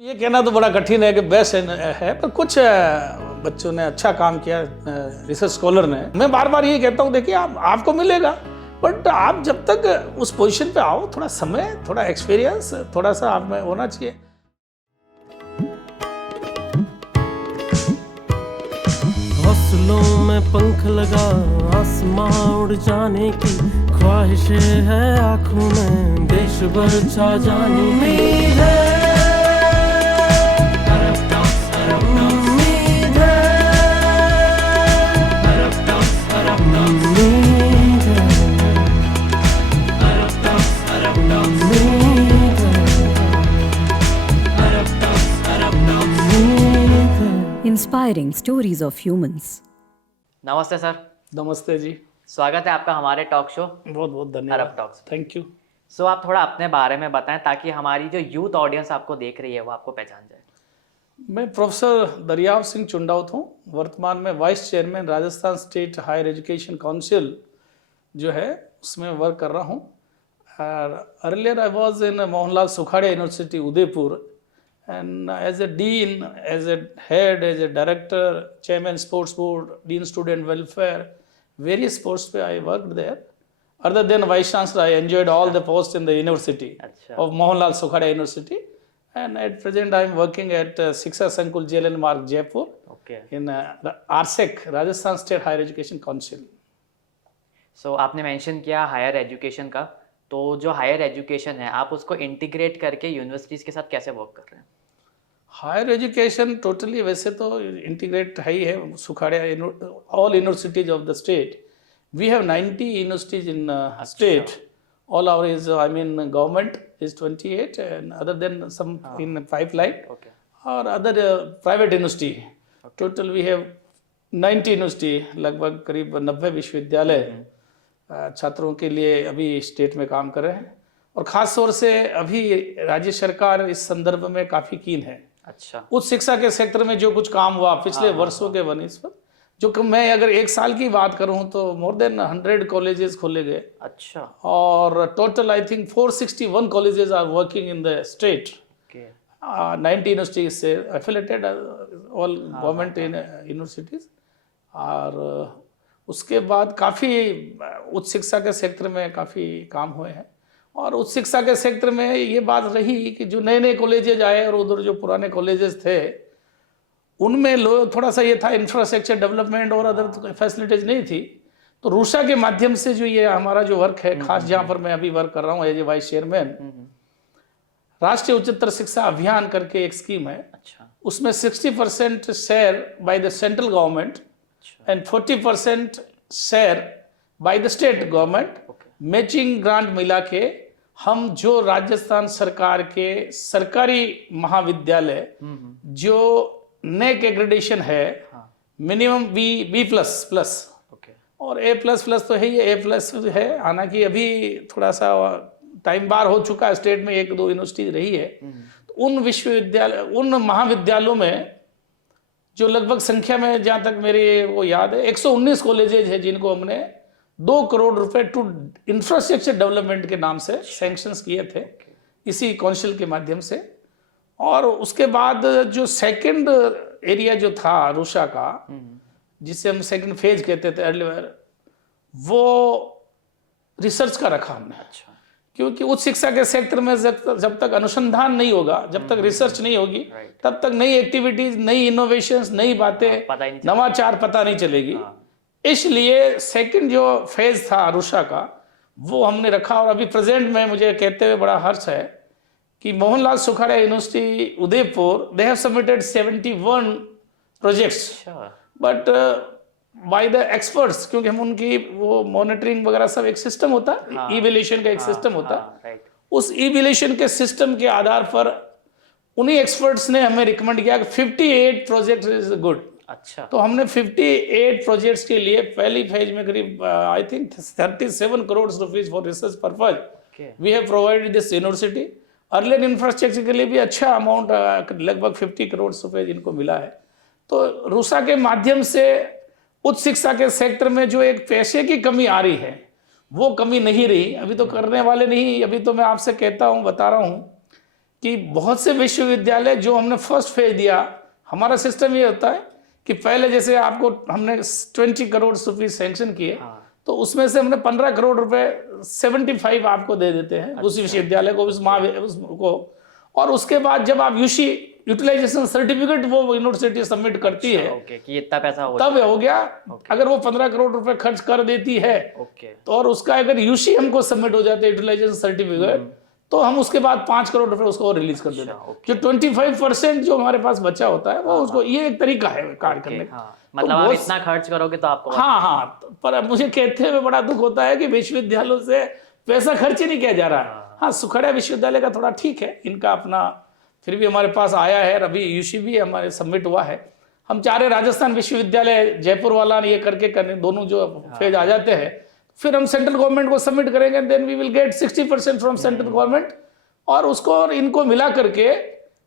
ये कहना तो बड़ा कठिन है कि बेस्ट है, पर कुछ बच्चों ने अच्छा काम किया, रिसर्च स्कॉलर ने। मैं बार बार ये कहता हूँ, देखिए आपको मिलेगा, बट आप जब तक उस पोजीशन पे आओ, थोड़ा समय, थोड़ा एक्सपीरियंस, थोड़ा सा आप में होना चाहिए। हौसलों में पंख लगा आसमां उड़ जाने की ख्वाहिशें है आंखों में, देश भर छा जाने की उम्मीद है। Inspiring stories of humans. नमस्ते सर। नमस्ते जी, स्वागत है आपका हमारे टॉक शो बहुत बहुत धन्यवाद। Arab talks. Thank you. So आप थोड़ा अपने बारे में बताएं ताकि हमारी जो यूथ ऑडियंस आपको देख रही है वो आपको पहचान जाए। मैं प्रोफेसर दरियाव सिंह चुंडाउत हूँ, वर्तमान में vice chairman Rajasthan State Higher Education Council जो है उसमें वर्क कर रहा हूँ। Earlier I was in Mohanlal Sukhadia University Udaipur, and as a dean, as a head, as a director, chairman sports board, dean student welfare, various posts where I worked there. Other than vice chancellor, I enjoyed all the posts in the university of Mohanlal Sukhadia University, and at present I am working at Shiksha Sankul JLN Marg Jaipur in RSEC, Rajasthan State Higher Education Council. सो आपने mention किया higher education का, तो जो higher education है आप उसको integrate करके universities के साथ कैसे वर्क कर रहे हैं? हायर एजुकेशन टोटली वैसे तो इंटीग्रेट है ही है, Sukhadia all universities of the state. We have 90 universities in state, all our is I mean government is 28 and other than some in pipeline और other private university. Total we have 90 university, लगभग करीब 90 विश्वविद्यालय छात्रों के लिए अभी स्टेट में काम कर रहे हैं, और ख़ास तौर से अभी राज्य सरकार इस संदर्भ में काफ़ी कीन है। अच्छा, उच्च शिक्षा के सेक्टर में जो कुछ काम हुआ पिछले वर्षों के बनिस्बत, जो मैं अगर एक साल की बात करूं तो मोर देन 100 कॉलेजेस खोले गए। अच्छा, और total I think 461 colleges are working in the state. 90 universities से एफिलेटेड, ऑल गवर्नमेंट यूनिवर्सिटीज। और उसके बाद काफ़ी उच्च शिक्षा के सेक्टर में काफ़ी काम हुए हैं, और उच्च शिक्षा के सेक्टर में ये बात रही कि जो नए नए कॉलेजेज आए और उधर जो पुराने कॉलेजेस थे उनमें थोड़ा सा ये था, इंफ्रास्ट्रक्चर डेवलपमेंट और अदर फैसिलिटीज़ नहीं थी। तो रूसा के माध्यम से जो ये हमारा जो वर्क है, खास जहाँ पर मैं अभी वर्क कर रहा हूँ एज ए वाइस चेयरमैन, राष्ट्रीय उच्चतर शिक्षा अभियान करके एक स्कीम है। अच्छा, उसमें 60% share by the central government and 40% share by the state government, matching grant मिला के हम जो राजस्थान सरकार के सरकारी महाविद्यालय जो नेक एग्रेडेशन है, मिनिमम बी प्लस प्लस और ए प्लस प्लस तो है ही, ए प्लस है। हालांकि अभी थोड़ा सा टाइम बार हो चुका है, स्टेट में 1-2 यूनिवर्सिटी रही है। तो उन विश्वविद्यालय, उन महाविद्यालयों में जो लगभग संख्या में जहाँ तक मेरी वो याद है 119 कॉलेजेज है जिनको हमने 2 करोड़ रुपए टू इंफ्रास्ट्रक्चर डेवलपमेंट के नाम से सैंक्शंस किए थे इसी काउंसिल के माध्यम से। और उसके बाद जो सेकंड एरिया जो था रूसा का, जिसे हम सेकंड फेज कहते थे अर्लियर, वो रिसर्च का रखा हमने। अच्छा, क्योंकि उच्च शिक्षा के सेक्टर में जब तक अनुसंधान नहीं होगा, जब तक रिसर्च नहीं होगी, तब तक नई एक्टिविटीज, नई इनोवेशंस, नई बातें, नवाचार पता नहीं चलेगी। इसलिए सेकंड जो फेज था रूसा का वो हमने रखा। और अभी प्रेजेंट में मुझे कहते हुए बड़ा हर्ष है कि Mohanlal Sukhadia University Udaipur, they have submitted 71 projects, but by the experts, क्योंकि हम उनकी वो मॉनिटरिंग वगैरह सब एक सिस्टम होता है, इवैल्यूएशन का एक सिस्टम होता है। उस इवैल्यूएशन के सिस्टम के आधार पर उन्हीं एक्सपर्ट्स ने हमें रिकमेंड किया कि 58 प्रोजेक्ट इज गुड। अच्छा, तो हमने 58 प्रोजेक्ट्स के लिए पहली फेज में करीब I think 37 crore rupees for research purpose we have provided this university. Earlier infrastructure के लिए भी अच्छा अमाउंट, लगभग 50 करोड़ रुपए जिनको मिला है। तो रूसा के माध्यम से उच्च शिक्षा के सेक्टर में जो एक पैसे की कमी आ रही है वो कमी नहीं रही। अभी तो करने वाले नहीं, अभी तो मैं आपसे कहता हूँ, बता रहा हूँ कि बहुत से विश्वविद्यालय जो हमने फर्स्ट फेज दिया, हमारा सिस्टम ये होता है कि पहले जैसे आपको हमने 20 करोड़ रुपये सैंक्शन किए, तो उसमें से हमने 15 करोड़ रुपए 75 आपको दे देते हैं उस विश्वविद्यालय को, उसको, और उसके बाद जब आप यूसी यूटिलाइजेशन सर्टिफिकेट वो यूनिवर्सिटी सबमिट करती है, ओके, कि इतना पैसा हो तब हो गया। अगर वो 15 करोड़ रुपए खर्च कर देती है, ओके, तो और उसका अगर यूसी हमको सबमिट हो जाते हैं यूटिलाइजेशन सर्टिफिकेट, तो हम उसके बाद 5 करोड़ रुपए उसको रिलीज कर देते हैं। जो 25% जो हमारे पास बचा होता है वो उसको, ये एक तरीका है कार्य करने का। मतलब आप इतना खर्च करोगे तो आपको, हाँ, पर मुझे कहते हुए बड़ा दुख होता है कि विश्वविद्यालयों से पैसा खर्च ही नहीं किया जा रहा है। हाँ, सुखड़ा विश्वविद्यालय का थोड़ा ठीक है, इनका अपना फिर भी हमारे पास आया है, अभी यूसी भी हमारे सबमिट हुआ है। हम चाह रहे राजस्थान विश्वविद्यालय जयपुर वाला ये करके करने, दोनों जो फेज आ जाते हैं, फिर हम सेंट्रल गवर्नमेंट को सबमिट करेंगे, then we will get 60% from central government, और उसको और इनको मिला करके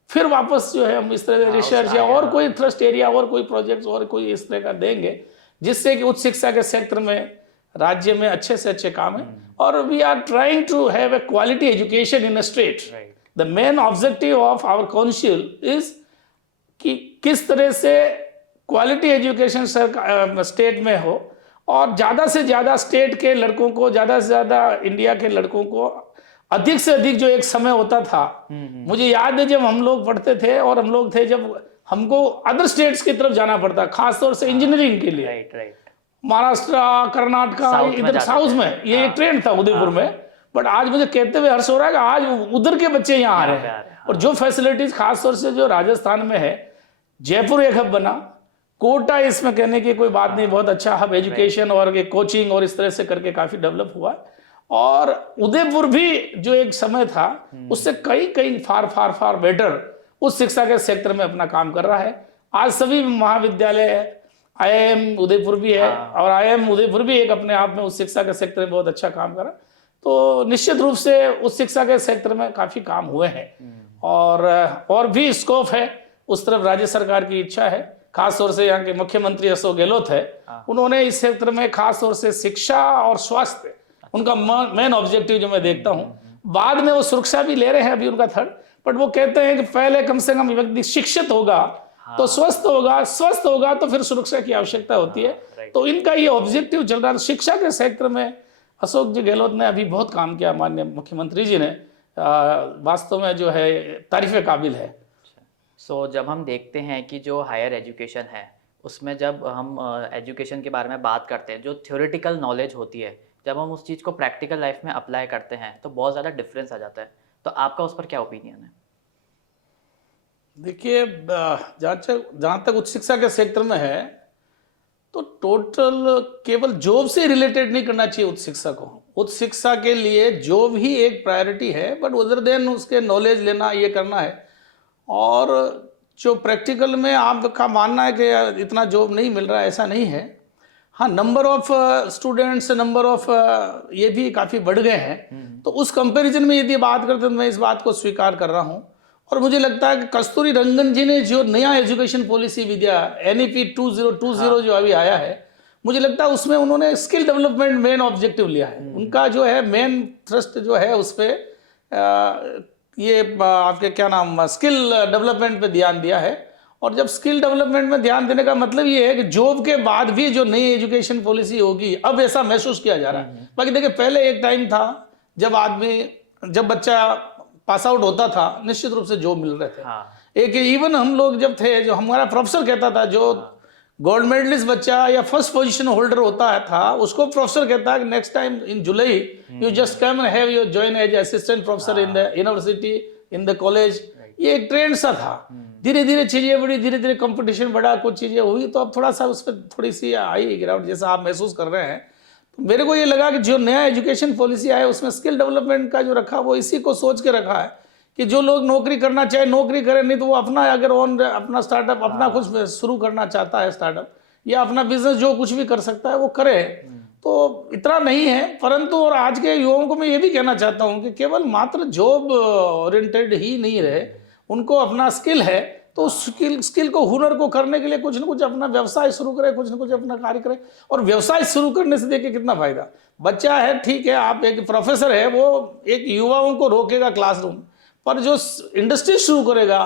फिर वापस जो है हम इस तरह से रिसर्च या और कोई थ्रस्ट एरिया और कोई प्रोजेक्ट्स और कोई इस तरह का देंगे, जिससे कि उच्च शिक्षा के क्षेत्र में राज्य में अच्छे से अच्छे काम है। और we are trying to have a quality education in a state. The main objective of our council is कि किस तरह से क्वालिटी एजुकेशन स्टेट में हो, और ज़्यादा से ज़्यादा स्टेट के लड़कों को, ज़्यादा से ज़्यादा इंडिया के लड़कों को अधिक से अधिक, जो एक समय होता था, मुझे याद है जब हम लोग पढ़ते थे और हम लोग थे, जब हमको अदर स्टेट्स की तरफ जाना पड़ता, खासतौर से इंजीनियरिंग के लिए, राइट, महाराष्ट्र, कर्नाटका, इधर साउथ में ये एक ट्रेंड था उदयपुर में। बट आज मुझे कहते हुए हर्ष हो रहा है कि आज उधर के बच्चे यहाँ आ रहे हैं, और जो फैसिलिटीज खासतौर से जो राजस्थान में है, जयपुर एक हब बना, कोटा इसमें कहने की कोई बात नहीं, बहुत अच्छा हब एजुकेशन और कोचिंग और इस तरह से करके काफी डेवलप हुआ। और उदयपुर भी जो एक समय था, उससे कई फार फार फार बेटर उस शिक्षा के क्षेत्र में अपना काम कर रहा है। आज सभी महाविद्यालय, IIM उदयपुर भी है, और IIM उदयपुर भी एक अपने आप में उस शिक्षा के क्षेत्र में बहुत अच्छा काम कर रहा है। तो निश्चित रूप से उस शिक्षा के क्षेत्र में काफी काम हुए हैं, और भी स्कोप है उस तरफ। राज्य सरकार की इच्छा है, खासतौर से यहाँ के मुख्यमंत्री अशोक गहलोत है, उन्होंने इस क्षेत्र में खासतौर से शिक्षा और स्वास्थ्य उनका मेन ऑब्जेक्टिव जो मैं देखता हूँ। बाद में वो सुरक्षा भी ले रहे हैं, अभी उनका थर्ड, बट वो कहते हैं कि पहले कम से कम व्यक्ति शिक्षित होगा तो स्वस्थ होगा, स्वस्थ होगा तो फिर सुरक्षा की आवश्यकता होती है। तो इनका ये ऑब्जेक्टिव चल रहा है। शिक्षा के क्षेत्र में अशोक जी गहलोत ने अभी बहुत काम किया, माननीय मुख्यमंत्री जी ने, वास्तव में जो है तारीफ काबिल है। सो जब हम देखते हैं कि जो हायर एजुकेशन है, उसमें जब हम एजुकेशन के बारे में बात करते हैं, जो थ्योरेटिकल नॉलेज होती है, जब हम उस चीज़ को प्रैक्टिकल लाइफ में अप्लाई करते हैं तो बहुत ज़्यादा डिफरेंस आ जाता है। तो आपका उस पर क्या ओपिनियन है? देखिए, जहाँ तक उच्च शिक्षा के क्षेत्र में है, तो टोटल केवल जॉब से रिलेटेड नहीं करना चाहिए उच्च शिक्षा को। उच्च शिक्षा के लिए जॉब ही एक प्रायोरिटी है, बट उधर देन उसके नॉलेज लेना, ये करना है। और जो प्रैक्टिकल में आपका मानना है कि इतना जॉब नहीं मिल रहा है, ऐसा नहीं है। हाँ, number of students, number of ये भी काफ़ी बढ़ गए हैं। तो उस कंपैरिजन में यदि बात करते हैं तो मैं इस बात को स्वीकार कर रहा हूँ। और मुझे लगता है कि कस्तूरी रंगन जी ने जो नया एजुकेशन पॉलिसी विद्या NEP 2020 जो अभी आया है, मुझे लगता है उसमें उन्होंने स्किल डेवलपमेंट मेन ऑब्जेक्टिव लिया है। उनका जो है मेन थ्रस्ट जो है उस पर ये आपके क्या नाम, स्किल डेवलपमेंट पे ध्यान दिया है। और जब स्किल डेवलपमेंट में ध्यान देने का मतलब ये है कि जॉब के बाद भी जो नई एजुकेशन पॉलिसी होगी, अब ऐसा महसूस किया जा रहा है। बाकी देखिए, पहले एक टाइम था जब बच्चा पास आउट होता था, निश्चित रूप से जॉब मिल रहे थे। एक इवन हम लोग जब थे, जो हमारा प्रोफेसर कहता था, जो गोल्ड मेडलिस्ट बच्चा या फर्स्ट पोजीशन होल्डर होता था, उसको प्रोफेसर कहता है कि next time in July you just come and have your join as assistant professor in the university, in the college. ये एक ट्रेंड सा था। धीरे धीरे चीजें बढ़ी, धीरे धीरे कंपटीशन बढ़ा, कुछ चीजें हुई, तो अब थोड़ा सा उस पर थोड़ी सी आई गिरावट, जैसा आप महसूस कर रहे हैं। तो मेरे को ये लगा कि जो नया एजुकेशन पॉलिसी आया, उसमें स्किल डेवलपमेंट का जो रखा, वो इसी को सोच के रखा है कि जो लोग नौकरी करना चाहे नौकरी करें, नहीं तो वो अपना अगर अपना स्टार्टअप, अपना कुछ शुरू करना चाहता है स्टार्टअप, या अपना बिजनेस जो कुछ भी कर सकता है वो करे। तो इतना नहीं है, परंतु और आज के युवाओं को मैं ये भी कहना चाहता हूँ कि केवल मात्र जॉब ओरिएंटेड ही नहीं रहे, उनको अपना स्किल है तो उस स्किल को, हुनर को करने के लिए कुछ ना कुछ अपना व्यवसाय शुरू करे, कुछ ना कुछ अपना कार्य करे। और व्यवसाय शुरू करने से देखिए कितना फायदा। बच्चा है, ठीक है, आप एक प्रोफेसर है, वो एक युवाओं को रोकेगा क्लासरूम, पर जो इंडस्ट्री शुरू करेगा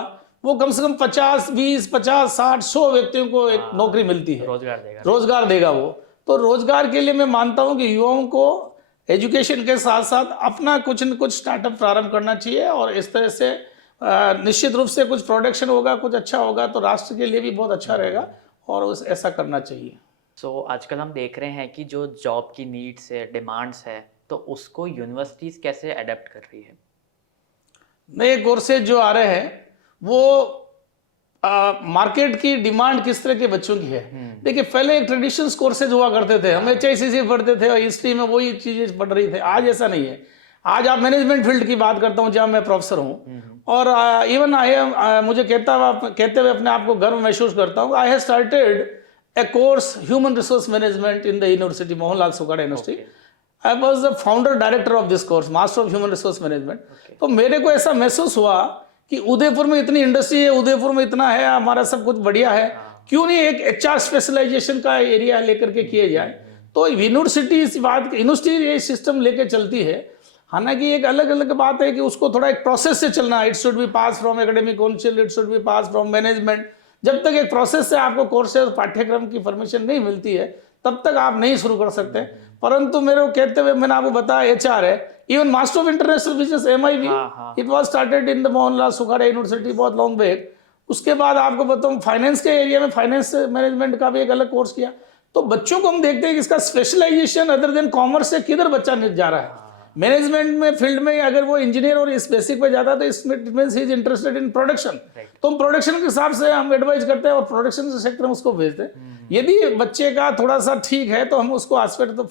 वो कम से कम 50, 20, 50, 60, 100 व्यक्तियों को एक नौकरी मिलती है, रोजगार देगा वो। तो रोजगार के लिए मैं मानता हूं कि युवाओं को एजुकेशन के साथ साथ अपना कुछ न कुछ स्टार्टअप प्रारंभ करना चाहिए, और इस तरह से निश्चित रूप से कुछ प्रोडक्शन होगा, कुछ अच्छा होगा तो राष्ट्र के लिए भी बहुत अच्छा रहेगा, और ऐसा करना चाहिए। सो आजकल हम देख रहे हैं कि जो जॉब की नीड्स है, डिमांड्स है, तो उसको यूनिवर्सिटीज़ कैसे अडेप्ट कर रही है? नए कोर्सेज जो आ रहे हैं वो मार्केट की डिमांड किस तरह के बच्चों की है। देखिए, पहले एक ट्रेडिशनल कोर्सेज हुआ करते थे, हम HICC पढ़ते थे और हिस्ट्री में वही चीजें पढ़ रही थे। आज ऐसा नहीं है। आज आप मैनेजमेंट फील्ड की बात करता हूँ जहाँ मैं प्रोफेसर हूँ, और इवन मुझे कहते हुए अपने आप को गर्व महसूस करता हूँ, I have started a course human resource management in the university, Mohanlal Sugada University. I was the founder director of this course, master of human resource management. तो मेरे को ऐसा महसूस हुआ कि उदयपुर में इतनी इंडस्ट्री है, उदयपुर में इतना है, हमारा सब कुछ बढ़िया है, क्यों नहीं एक HR स्पेशलाइजेशन का एरिया लेकर के किए जाए। तो यूनिवर्सिटी इस बात, यूनिवर्सिटी ये सिस्टम लेके चलती है। हालांकि एक अलग अलग बात है कि उसको थोड़ा एक प्रोसेस से चलना है। It should be pass from academic council, it should be pass from management. जब तक एक प्रोसेस से आपको कोर्सेज पाठ्यक्रम की परमिशन नहीं मिलती है तब तक आप नहीं शुरू कर सकते। परंतु मेरे को कहते हुए मैंने आपको बताया HR है, even master of international business MIB, it was started in the Mohanlal Sukhadia university बहुत लॉन्ग बैक। उसके बाद आपको बताऊं फाइनेंस के एरिया में फाइनेंस मैनेजमेंट का भी एक अलग कोर्स किया। तो बच्चों को हम देखते हैं कि इसका स्पेशलाइजेशन अदर देन कॉमर्स से किधर बच्चा जा रहा है। मैनेजमेंट में फील्ड में अगर वो इंजीनियर और इस बेसिक पे जाता है तो इसमें it means he is interested in production. तो हम प्रोडक्शन के हिसाब से हम एडवाइज करते हैं और प्रोडक्शन के सेक्टर में उसको भेजते हैं। यदि बच्चे का थोड़ा सा ठीक है तो हम उसको एस्पेक्ट तो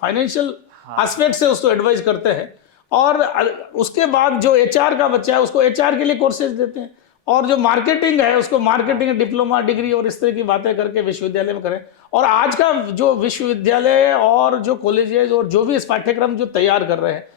फाइनेंशियल एस्पेक्ट से उसको एडवाइज करते हैं। और उसके बाद जो HR का बच्चा है उसको HR के लिए कोर्सेज देते हैं, और जो मार्केटिंग है उसको मार्केटिंग डिप्लोमा डिग्री और इस तरह की बातें करके विश्वविद्यालय में करें। और आज का जो विश्वविद्यालय और जो कॉलेजेज और जो भी इस पाठ्यक्रम जो तैयार कर रहे हैं,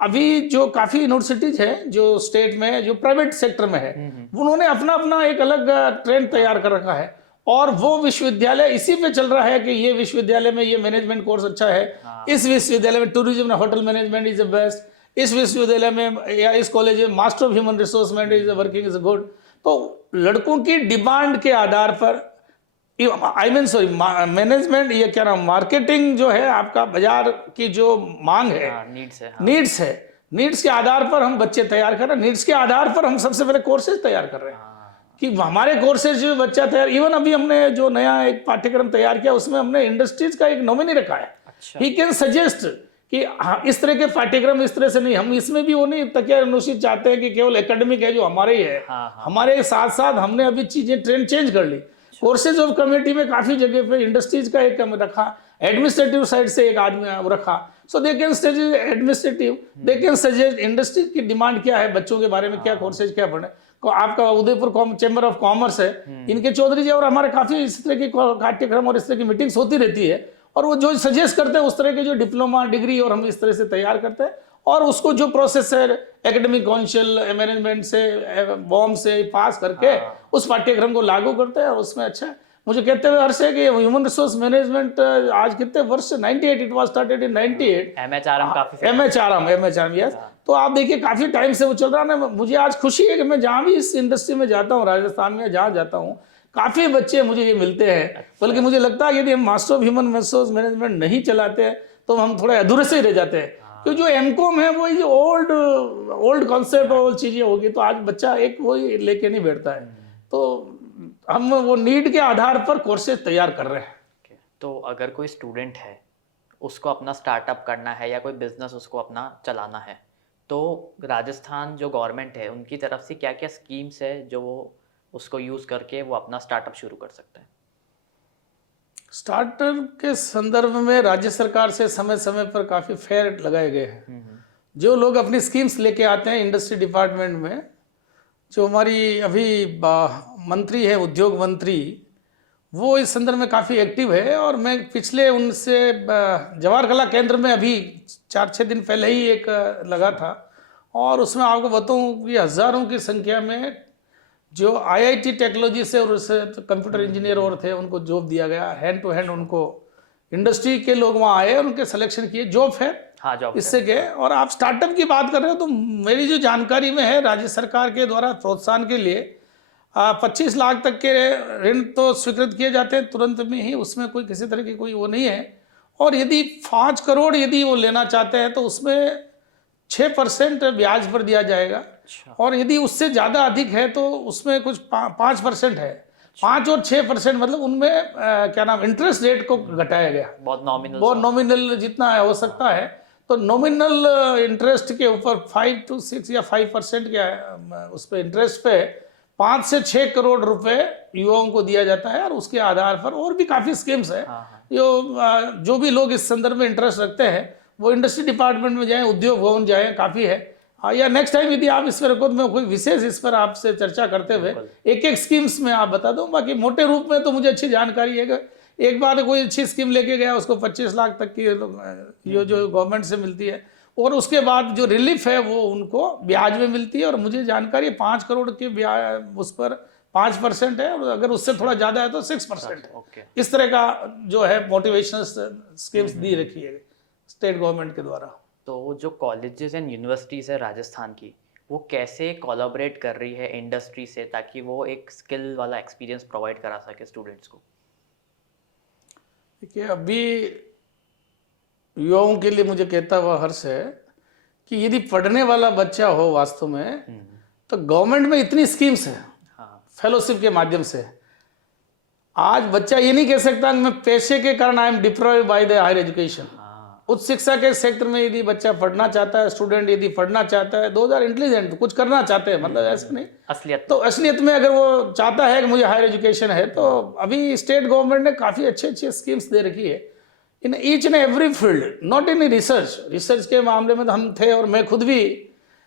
अभी जो काफ़ी यूनिवर्सिटीज हैं जो स्टेट में जो प्राइवेट सेक्टर में है, उन्होंने अपना अपना एक अलग ट्रेंड तैयार कर रखा है, और वो विश्वविद्यालय इसी पे चल रहा है कि ये विश्वविद्यालय में ये मैनेजमेंट कोर्स अच्छा है, इस विश्वविद्यालय में tourism hotel management is the best, इस विश्वविद्यालय में या इस कॉलेज में master of human resource management is working is good. तो लड़कों की डिमांड के आधार पर मैनेजमेंट, ये क्या नाम, मार्केटिंग जो है आपका बाजार की जो मांग है, नीड्स के आधार पर हम बच्चे तैयार कर रहे हैं। नीड्स के आधार पर हम सबसे पहले कोर्सेज तैयार कर रहे हैं कि हमारे कोर्सेज जो बच्चा तैयार, इवन अभी हमने जो नया एक पाठ्यक्रम तैयार किया उसमें हमने इंडस्ट्रीज का एक नॉमिनी रखा है। ही कैन सजेस्ट कि हाँ इस तरह के पाठ्यक्रम इस तरह से नहीं, हम इसमें भी वो नहीं तकिया अनुचित चाहते हैं कि केवल एकेडमिक है जो हमारे ही है। हमारे साथ साथ हमने अभी चीजें ट्रेंड चेंज कर ली। कोर्सेज ऑफ कम्युनिटी में काफी जगह पे इंडस्ट्रीज का एक रखा, एडमिनिस्ट्रेटिव साइड से एक आदमी रखा। So they can suggest administrative, they can suggest industry की डिमांड क्या है, बच्चों के बारे में क्या कोर्सेज क्या पढ़े। आपका उदयपुर चैम्बर ऑफ कॉमर्स है, इनके चौधरी जी और हमारे काफी इस तरह की पाठ्यक्रम और इस तरह की मीटिंग्स होती रहती है, और वो जो सजेस्ट करते हैं उस तरह के जो डिप्लोमा डिग्री और हम इस तरह से तैयार करते हैं, और उसको जो प्रोसेस है एकेडमिक काउंसिल मैनेजमेंट से बॉम से पास करके उस पाठ्यक्रम को लागू करते हैं, और उसमें अच्छा है। मुझे कहते हुए हर्ष है कि ह्यूमन रिसोर्स मैनेजमेंट आज कितने वर्ष से 98 it was started in 98 MHRM yes. तो आप देखिए काफी टाइम से वो चल रहा है ना। मुझे आज खुशी है कि मैं जहाँ भी इस इंडस्ट्री में जाता हूँ, राजस्थान में जहाँ जाता हूँ, काफी बच्चे मुझे ये मिलते हैं। बल्कि मुझे लगता है यदि हम master of human resource management नहीं चलाते हैं तो हम थोड़े अधूरे से ही रह जाते हैं। क्योंकि जो MCOM है वो ओल्ड कॉन्सेप्ट और चीजें होगी, तो आज बच्चा एक वही लेके नहीं बैठता है। तो हम वो नीड के आधार पर कोर्सेज तैयार कर रहे हैं। तो अगर कोई स्टूडेंट है, उसको अपना स्टार्टअप करना है या कोई बिजनेस उसको अपना चलाना है, तो राजस्थान जो गवर्नमेंट है उनकी तरफ से क्या क्या स्कीम्स है जो वो उसको यूज़ करके वो अपना स्टार्टअप शुरू कर सकता है? स्टार्टअप के संदर्भ में राज्य सरकार से समय समय पर काफ़ी फेयर लगाए गए हैं। जो लोग अपनी स्कीम्स लेके आते हैं इंडस्ट्री डिपार्टमेंट में, जो हमारी अभी मंत्री है उद्योग मंत्री, वो इस संदर्भ में काफ़ी एक्टिव है। और मैं पिछले उनसे जवाहर कला केंद्र में अभी 4-6 दिन पहले ही एक लगा था, और उसमें आपको बताऊं कि हज़ारों की संख्या में जो IIT टेक्नोलॉजी से और उससे कंप्यूटर इंजीनियर और थे उनको जॉब दिया गया हैंड टू हैंड। उनको इंडस्ट्री के लोग वहाँ आए और उनके सिलेक्शन किए। जॉब फेयर हाँ जॉब इससे क्या है। और आप स्टार्टअप की बात कर रहे हो तो मेरी जो जानकारी में है, राज्य सरकार के द्वारा प्रोत्साहन के लिए 25 लाख तक के ऋण तो स्वीकृत किए जाते हैं तुरंत में ही, उसमें कोई किसी तरह की कोई वो नहीं है। और यदि 5 करोड़ यदि वो लेना चाहते हैं तो उसमें 6% ब्याज पर दिया जाएगा। और यदि उससे ज़्यादा अधिक है तो उसमें कुछ 5% है। 5 और 6% मतलब उनमें क्या नाम इंटरेस्ट रेट को घटाया गया, बहुत नॉमिनल, बहुत नॉमिनल जितना हो सकता है। तो नॉमिनल इंटरेस्ट के ऊपर 5 to 6 या 5% के उस पर इंटरेस्ट पे 5 से 6 करोड़ रुपए युवाओं को दिया जाता है। और उसके आधार पर और भी काफ़ी स्कीम्स है। जो भी लोग इस संदर्भ में इंटरेस्ट रखते हैं वो इंडस्ट्री डिपार्टमेंट में जाएं, उद्योग भवन जाएं, काफ़ी है। या नेक्स्ट टाइम यदि आप इस पर रखो तो मैं कोई विशेष इस पर आपसे चर्चा करते हुए एक एक स्कीम्स में आप बता दूं। बाकी मोटे रूप में तो मुझे अच्छी जानकारी है कि एक बार कोई अच्छी स्कीम लेके गया उसको 25 लाख तक की ये जो गवर्नमेंट से मिलती है, और उसके बाद जो रिलीफ है वो उनको ब्याज में मिलती है। और मुझे जानकारी 5 करोड़ के ब्याज उस पर 5% है, और अगर उससे थोड़ा ज़्यादा है तो 6% है। इस तरह का जो है मोटिवेशनल स्कीम्स दी रखी है स्टेट गवर्नमेंट के द्वारा। तो जो कॉलेजेस एंड यूनिवर्सिटीज़ है राजस्थान की, वो कैसे कोलैबोरेट कर रही है इंडस्ट्री से ताकि वो एक स्किल वाला एक्सपीरियंस प्रोवाइड करा सके स्टूडेंट्स को? देखिए, अभी युवाओं के लिए मुझे कहता हुआ हर्ष है कि यदि पढ़ने वाला बच्चा हो वास्तव में तो गवर्नमेंट में इतनी स्कीम्स है फेलोशिप के माध्यम से। आज बच्चा ये नहीं कह सकता कि मैं पैसे के कारण I am deprived by the higher education. उच्च शिक्षा के क्षेत्र में यदि बच्चा पढ़ना चाहता है, स्टूडेंट यदि पढ़ना चाहता है, 2000 इंटेलिजेंट कुछ करना चाहते हैं, मतलब ऐसा नहीं असलियत, तो असलियत में अगर वो चाहता है कि मुझे हायर एजुकेशन है तो अभी स्टेट गवर्नमेंट ने काफ़ी अच्छे स्कीम्स दे रखी है in each and every field, not in research के मामले में तो हम थे। और मैं खुद भी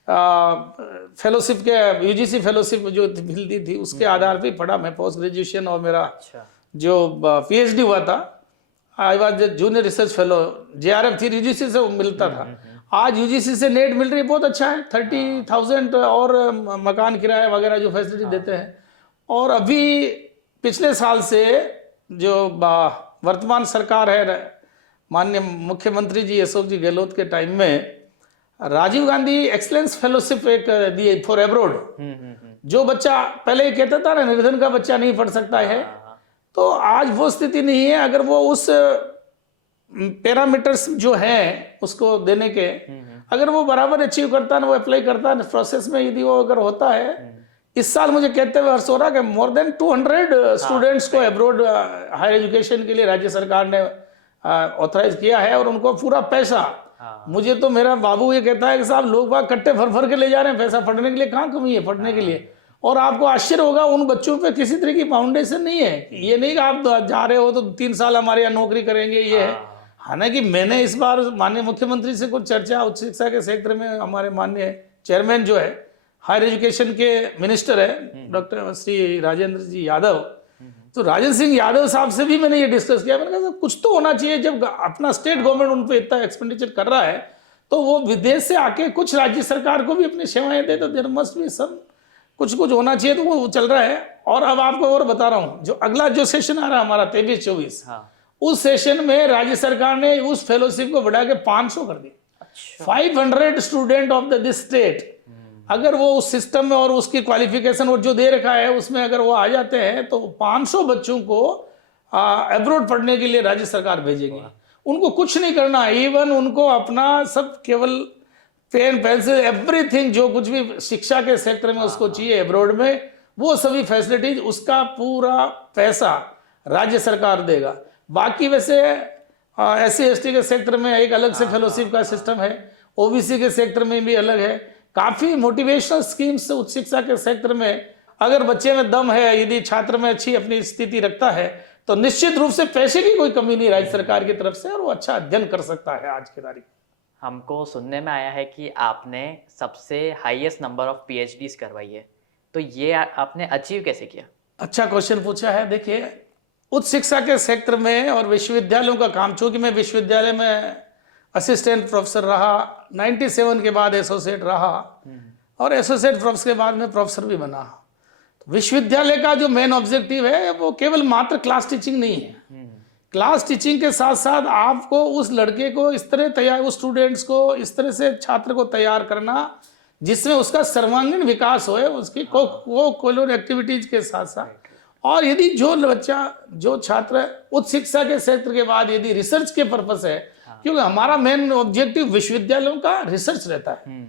फेलोशिप के यूजीसी फेलोशिप जो मिलती थी उसके आधार पर पढ़ा। मैं पोस्ट ग्रेजुएशन और मेरा जो पीएचडी हुआ था, I was junior research fellow, JRF थी, यूजीसी से मिलता था। आज यूजीसी से नेट मिल रही है, बहुत अच्छा है। 30,000 और मकान किराया वगैरह जो फैसिलिटी देते हैं। और अभी पिछले साल से जो वर्तमान सरकार है, माननीय मुख्यमंत्री जी अशोक जी गहलोत के टाइम में राजीव गांधी एक्सलेंस फेलोशिप एक दिए फॉर एब्रोड। जो बच्चा पहले ये कहता था ना निर्धन का बच्चा नहीं पढ़ सकता है, तो आज वो स्थिति नहीं है। अगर वो उस पैरामीटर्स जो हैं उसको देने के अगर वो बराबर अचीव करता है, वो अप्लाई करता है प्रोसेस में, यदि वो अगर होता है, इस साल मुझे कहते हुए हर्ष हो रहा कि मोर देन 200 स्टूडेंट्स को एब्रोड हायर एजुकेशन के लिए राज्य सरकार ने ऑथराइज किया है। और उनको पूरा पैसा, मुझे तो मेरा बाबू ये कहता है कि साहब लोग बाग कट्टे भर के ले जा रहे हैं पैसा, पढ़ने के लिए कहाँ कमी है पढ़ने के लिए। और आपको आश्चर्य होगा उन बच्चों पे किसी तरह की फाउंडेशन नहीं है। ये नहीं कि आप जा रहे हो तो 3 साल हमारे यहाँ नौकरी करेंगे, ये है। हालांकि मैंने इस बार माननीय मुख्यमंत्री से कुछ चर्चा उच्च शिक्षा के क्षेत्र में, हमारे माननीय चेयरमैन जो है हायर एजुकेशन के मिनिस्टर है डॉक्टर श्री राजेंद्र जी यादव, तो राजेंद्र सिंह यादव साहब से भी मैंने ये डिस्कस किया। मैंने कहा कुछ तो होना चाहिए, जब अपना स्टेट गवर्नमेंट उन पर इतना एक्सपेंडिचर कर रहा है तो वो विदेश से आके कुछ राज्य सरकार को भी अपनी सेवाएं दे, तो देयर मस्ट बी सम कुछ होना चाहिए। तो वो चल रहा है। और अब आपको और बता रहा हूँ, जो अगला जो सेशन आ रहा है हमारा 23-24, उस सेशन में राज्य सरकार ने उस फेलोशिप को बढ़ा के 500 कर दी। 500 स्टूडेंट ऑफ दिस स्टेट अगर वो उस सिस्टम में और उसकी क्वालिफिकेशन और जो दे रखा है उसमें अगर वो आ जाते हैं तो 500 बच्चों को एब्रोड पढ़ने के लिए राज्य सरकार भेजेगी। उनको कुछ नहीं करना, इवन उनको अपना सब केवल पेन पेंसिल एवरीथिंग जो कुछ भी शिक्षा के क्षेत्र में उसको चाहिए एब्रोड में, वो सभी फैसिलिटीज, उसका पूरा पैसा राज्य सरकार देगा। बाकी वैसे SC/ST के क्षेत्र में एक अलग से फेलोशिप का सिस्टम है, OBC के क्षेत्र में भी अलग है। काफ़ी मोटिवेशनल स्कीम्स उच्च शिक्षा के क्षेत्र में, अगर बच्चे में दम है, यदि छात्र में अच्छी अपनी स्थिति रखता है तो निश्चित रूप से पैसे की कोई कमी नहीं राज्य सरकार की तरफ से, और वो अच्छा अध्ययन कर सकता है। आज की तारीख हमको सुनने में आया है कि आपने सबसे हाईएस्ट नंबर ऑफ PhDs करवाई है, तो ये आपने अचीव कैसे किया? अच्छा क्वेश्चन पूछा है। देखिए, उच्च शिक्षा के क्षेत्र में और विश्वविद्यालयों का काम, चूंकि मैं विश्वविद्यालय में असिस्टेंट प्रोफेसर रहा, 97 के बाद एसोसिएट रहा, और एसोसिएट प्रोफेसर के बाद में प्रोफेसर भी बना। तो विश्वविद्यालय का जो मेन ऑब्जेक्टिव है वो केवल मात्र क्लास टीचिंग नहीं है, क्लास टीचिंग के साथ साथ आपको उस लड़के को इस तरह तैयार, उस स्टूडेंट्स को इस तरह से छात्र को तैयार करना जिसमें उसका सर्वांगीण विकास होए, उसकी को एक्टिविटीज के साथ साथ। और यदि जो बच्चा, जो छात्र उच्च शिक्षा के क्षेत्र के बाद यदि रिसर्च के पर्पस है, क्योंकि हमारा मेन ऑब्जेक्टिव विश्वविद्यालयों का रिसर्च रहता है,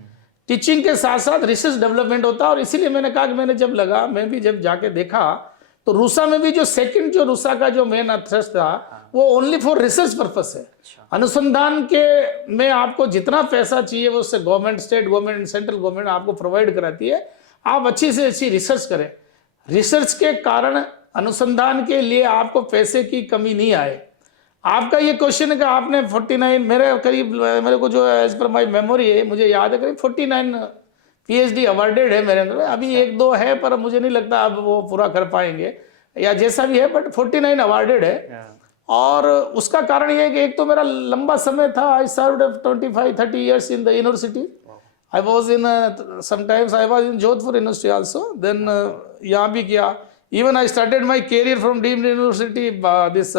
टीचिंग के साथ साथ रिसर्च डेवलपमेंट होता है। और इसीलिए मैंने कहा कि मैं भी जब जाके देखा तो रूसा में भी जो सेकंड, जो रूसा का जो मेन थ्रस्ट था वो ओनली फॉर रिसर्च पर्पस है। अनुसंधान के में आपको जितना पैसा चाहिए वो उससे government, state government, central government आपको प्रोवाइड कराती है। आप अच्छी से अच्छी रिसर्च करें, रिसर्च के कारण अनुसंधान के लिए आपको पैसे की कमी नहीं आए। आपका ये क्वेश्चन है कि आपने 49 मेरे को जो एज पर माई मेमोरी है, मुझे याद है करीब 49 PhD अवार्डेड है मेरे अंदर। अभी 1-2 है पर मुझे नहीं लगता अब वो पूरा कर पाएंगे या जैसा भी है, बट 49 अवार्डेड है। और उसका कारण ये है कि एक तो मेरा लंबा समय था, I served 25-30 years in the university. I was in sometimes I was in Jodhpur university also, then यहाँ भी किया। Even I started my career from deemed university, this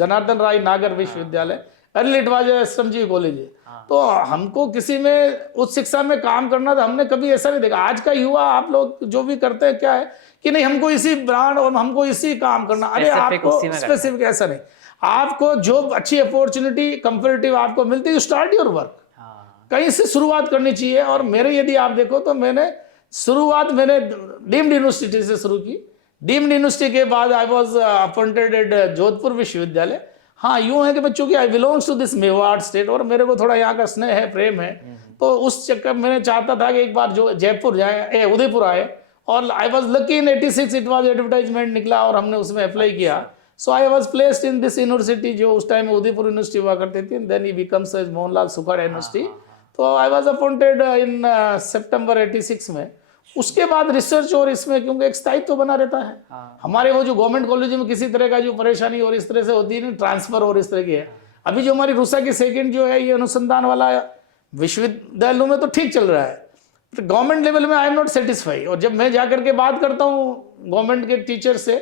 Janardan राय नागर विश्वविद्यालय, earlier it was SMG college. तो हमको किसी में उच्च शिक्षा में काम करना था, हमने कभी ऐसा नहीं देखा। आज का युवा आप लोग जो भी करते हैं क्या है कि नहीं हमको इसी ब्रांड और हमको इसी काम करना, अरे आपको स्पेसिफिक ऐसा नहीं। आपको जो अच्छी अपॉर्चुनिटी कंपेरेटिव आपको मिलती है, स्टार्ट योर वर्क, कहीं से शुरुआत करनी चाहिए। और मेरे यदि आप देखो तो मैंने डीम्ड यूनिवर्सिटी से शुरू की। डीम्ड यूनिवर्सिटी के बाद I was appointed at Jodhpur विश्वविद्यालय। हाँ, यूं है कि मैं चूंकि I belongs to this Mewar state और मेरे को थोड़ा यहाँ का स्नेह है, प्रेम है, तो उस चक्कर मैंने चाहता था कि एक बार जो जयपुर जाए, उदयपुर आए। और I was lucky in 86 it was advertisement निकला और हमने उसमें अप्लाई किया। So I was placed in this university, जो उस टाइम उदयपुर यूनिवर्सिटी हुआ करती थी, then he becomes as Mohanlal Sukhadia university. तो आई वॉज अपॉइंटेड इन सितंबर 86 में। उसके बाद रिसर्च और इसमें क्योंकि एक स्थायित्व बना रहता है। हमारे वो जो गवर्नमेंट कॉलेज में किसी तरह का जो परेशानी और इस तरह से होती है ना, ट्रांसफर और इस तरह की है। अभी जो हमारी रूसा की सेकंड जो है ये अनुसंधान वाला विश्वविद्यालयों में तो ठीक चल रहा है, गवर्नमेंट लेवल में आई एम नॉट सेटिस्फाई। और जब मैं जाकर के बात करता हूँ गवर्नमेंट के टीचर से,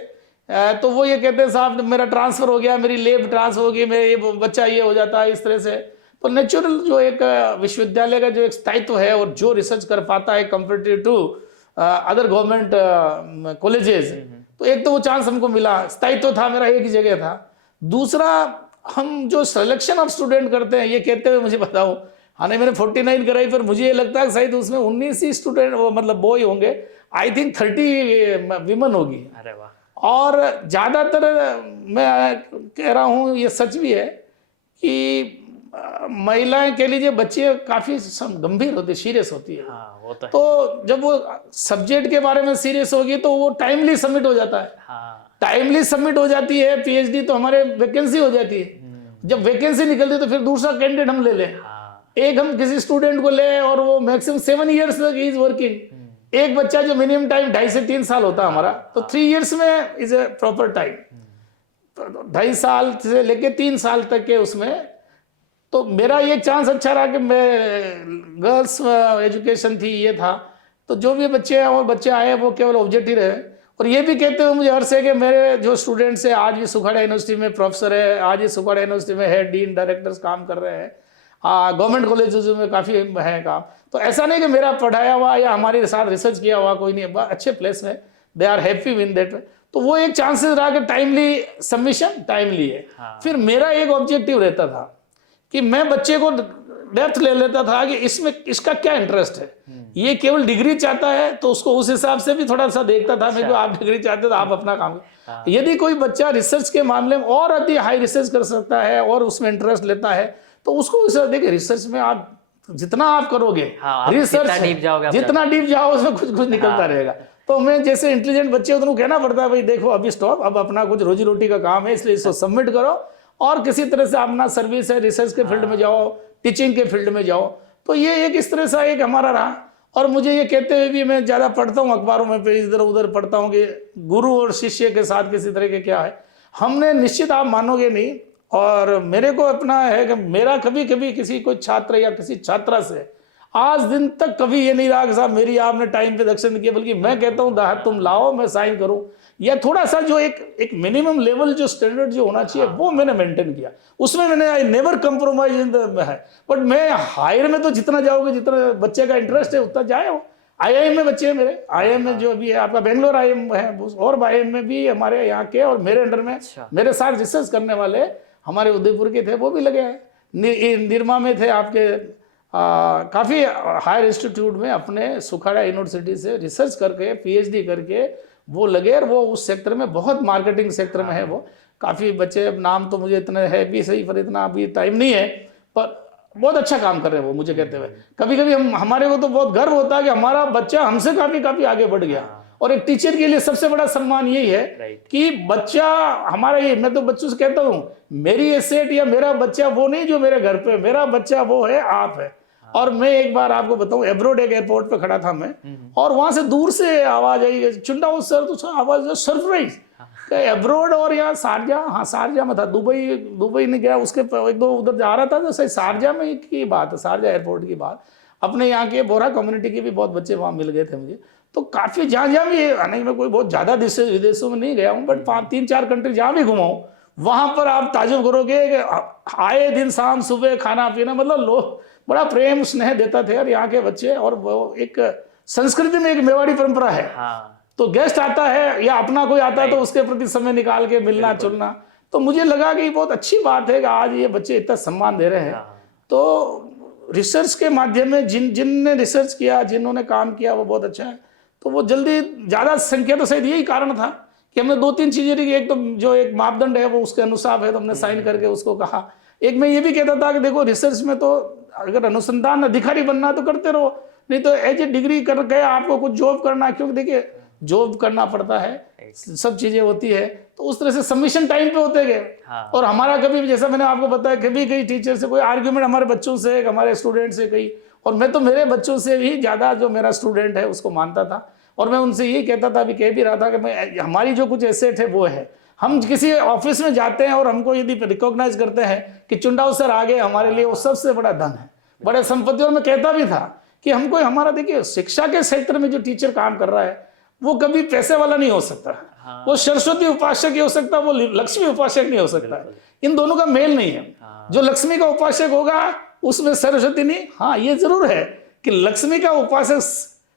तो वो ये कहते हैं साहब मेरा ट्रांसफर हो गया, मेरी लेब ट्रांसफर हो गई, मेरे ये बच्चा ये हो जाता है इस तरह से। तो नेचुरल जो एक विश्वविद्यालय का जो एक स्थायित्व है और जो रिसर्च कर पाता है comparative to other government colleges, तो एक तो वो चांस हमको मिला, स्थायित्व था मेरा एक ही जगह था। दूसरा, हम जो सिलेक्शन ऑफ स्टूडेंट करते हैं, ये कहते हुए मुझे बताओ, हाँ नहीं मैंने 49 कराई, पर मुझे ये लगता है शायद उसमें 19 ही स्टूडेंट वो मतलब बॉय होंगे, आई थिंक 30 विमन होगी। अरे वाह। और ज़्यादातर मैं कह रहा हूँ ये सच भी है कि महिलाएं के लिए बच्चे काफी गंभीर होते, सीरियस होती है। हाँ, वो तो जब वो सब्जेक्ट के बारे में सीरियस होगी तो वो टाइमली सबमिट हो जाता है। हाँ। टाइमली सबमिट हो जाती है PhD, तो हमारे वैकेंसी हो जाती है। जब वैकेंसी निकलती है तो फिर दूसरा कैंडिडेट हम ले लें। एक हम किसी स्टूडेंट को ले और वो मैक्सिमम 7 years तक इज वर्किंग। एक बच्चा जो मिनिमम टाइम 2.5 से 3 साल होता है हमारा, तो 3 years में इज ए प्रॉपर टाइम। 2.5 साल से लेके 3 साल तक के उसमें तो मेरा ये चांस अच्छा रहा कि मैं गर्ल्स एजुकेशन थी, ये था। तो जो भी बच्चे और बच्चे आए वो केवल ऑब्जेक्ट ही रहे। और ये भी कहते हुए मुझे हर्ष है कि मेरे जो स्टूडेंट्स हैं आज भी सुखाड़ा यूनिवर्सिटी में प्रोफेसर है, आज भी सुखाड़ा यूनिवर्सिटी में हेड डीन डायरेक्टर्स काम कर रहे हैं। गवर्नमेंट कॉलेजेस में काफ़ी है काम। तो ऐसा नहीं कि मेरा पढ़ाया हुआ या हमारे साथ रिसर्च किया हुआ कोई नहीं, अच्छे प्लेस में, they are happy with that. तो वो एक चांसेस रहा कि टाइमली सबमिशन टाइमली है। फिर मेरा एक ऑब्जेक्टिव रहता था कि मैं बच्चे को डेप्थ ले लेता था कि इसमें इसका क्या इंटरेस्ट है। ये केवल डिग्री चाहता है तो उसको उस हिसाब से भी थोड़ा सा देखता था मैं, को आप डिग्री चाहते तो आप अपना काम करें। यदि कोई बच्चा रिसर्च के मामले में और अधिक हाई रिसर्च कर सकता है और उसमें इंटरेस्ट लेता है तो उसको देखिए, रिसर्च में आप जितना आप करोगे, रिसर्च जितना डीप जाओ उसमें कुछ निकलता रहेगा। तो मैं जैसे इंटेलिजेंट बच्चे हो तो कहना पड़ता है भाई देखो अभी स्टॉप, अब अपना कुछ रोजी रोटी का काम है इसलिए इसको सबमिट करो और किसी तरह से अपना सर्विस है, रिसर्च के फील्ड में जाओ, टीचिंग के फील्ड में जाओ। तो ये एक इस तरह से एक हमारा रहा। और मुझे ये कहते हुए भी मैं ज़्यादा पढ़ता हूँ अखबारों में, पे इधर उधर पढ़ता हूँ कि गुरु और शिष्य के साथ किसी तरह के क्या है। हमने निश्चित, आप मानोगे नहीं, और मेरे को अपना है कि मेरा कभी कभी किसी कोई छात्र या किसी छात्रा से आज दिन तक कभी ये नहीं रहा कि साहब मेरी आपने टाइम पे दक्षिण किया, बल्कि मैं कहता हूँ दाहत तुम लाओ, मैं साइन करूँ, या थोड़ा सा जो एक मिनिमम लेवल जो स्टैंडर्ड जो होना चाहिए वो मैंने मेंटेन किया, उसमें मैंने I never compromise in the है। बट मैं हायर में तो जितना जाओगे, जितना बच्चे का इंटरेस्ट है उतना जाए हो। IIM में बच्चे हैं मेरे, IIM में जो अभी है आपका बेंगलोर IIM है, और IIM में भी हमारे यहाँ के, और मेरे अंडर में मेरे साथ रिसर्च करने वाले हमारे उदयपुर के थे, वो भी लगे हैं। निरमा में थे आपके, काफ़ी हायर इंस्टीट्यूट में अपने सुखाड़ा यूनिवर्सिटी से रिसर्च करके PhD करके वो लगे, और वो उस सेक्टर में बहुत मार्केटिंग सेक्टर में है वो। काफ़ी बच्चे, अब नाम तो मुझे इतने है भी सही, पर इतना अभी टाइम नहीं है, पर बहुत अच्छा काम कर रहे हैं वो मुझे कहते हुए। कभी कभी हमारे को तो बहुत गर्व होता है कि हमारा बच्चा हमसे काफ़ी आगे बढ़ गया। और एक टीचर के लिए सबसे बड़ा सम्मान यही है कि बच्चा हमारा, ये मैं तो बच्चों से कहता हूँ, मेरी एसेट या मेरा बच्चा वो नहीं जो मेरे घर पे, मेरा बच्चा वो है आप है। और मैं एक बार आपको बताऊं, एब्रोड एक एयरपोर्ट पे खड़ा था मैं, और वहां से दूर से आवाज आई, चुंडा सर, तो आवाज सरप्राइज, एब्रोड, और यहाँ शारजा, हाँ शारजा में था, दुबई नहीं गया, उसके एक दो उधर जा रहा था, तो सही शारजा में की बात है, शारजा एयरपोर्ट की बात। अपने यहाँ के बोरा कम्युनिटी के भी बहुत बच्चे वहाँ मिल गए थे मुझे। तो काफ़ी जहाँ भी, हालांकि मैं कोई बहुत ज़्यादा विदेशों में नहीं गया हूँ, बट 3-4 कंट्री जहाँ भी घुमाऊँ, वहाँ पर आप ताजुब करोगे कि आए दिन शाम सुबह खाना पीना, मतलब लोग बड़ा प्रेम स्नेह देता थे और यहाँ के बच्चे। और वो एक संस्कृति में एक मेवाड़ी परंपरा है, तो गेस्ट आता है या अपना कोई आता है तो उसके प्रति समय निकाल के मिलना जुलना। तो मुझे लगा कि बहुत अच्छी बात है कि आज ये बच्चे इतना सम्मान दे रहे हैं। तो रिसर्च के माध्यम में जिनने रिसर्च किया, जिन्होंने काम किया, वो बहुत अच्छा है। तो वो जल्दी, ज़्यादा संख्या तो शायद यही कारण था कि हमने 2-3 चीज़ें रखी। एक तो जो एक मापदंड है वो उसके अनुसार है, तो हमने साइन करके उसको कहा। एक मैं ये भी कहता था कि देखो रिसर्च में तो अगर अनुसंधान अधिकारी बनना तो करते रहो, नहीं तो एज ए डिग्री कर गए आपको कुछ जॉब करना है, क्योंकि देखिए जॉब करना पड़ता है, सब चीजें होती है। तो उस तरह से सबमिशन टाइम पे होते गए। और हमारा कभी भी, जैसा मैंने आपको बताया, कभी कई टीचर से कोई आर्ग्यूमेंट हमारे बच्चों से, हमारे स्टूडेंट से कई, और मैं तो मेरे बच्चों से भी ज्यादा जो मेरा स्टूडेंट है उसको मानता था। और मैं उनसे यही कहता था, अभी कह भी रहा था कि मैं, हमारी जो कुछ एसेट है वो है, हम किसी ऑफिस में जाते हैं और हमको यदि रिकॉग्नाइज करते हैं कि चुंडाव सर आ गए, हमारे लिए वो सबसे बड़ा धन है, बड़े संपत्ति। और मैं कहता भी था कि हमको, हमारा देखिए शिक्षा के क्षेत्र में जो टीचर काम कर रहा है वो कभी पैसे वाला नहीं हो सकता। वो सरस्वती उपासक ही हो सकता, वो लक्ष्मी उपासक नहीं हो सकता। इन दोनों का मेल नहीं है। जो लक्ष्मी का उपासक होगा उसमें सरस्वती नहीं। हाँ, ये जरूर है कि लक्ष्मी का उपासक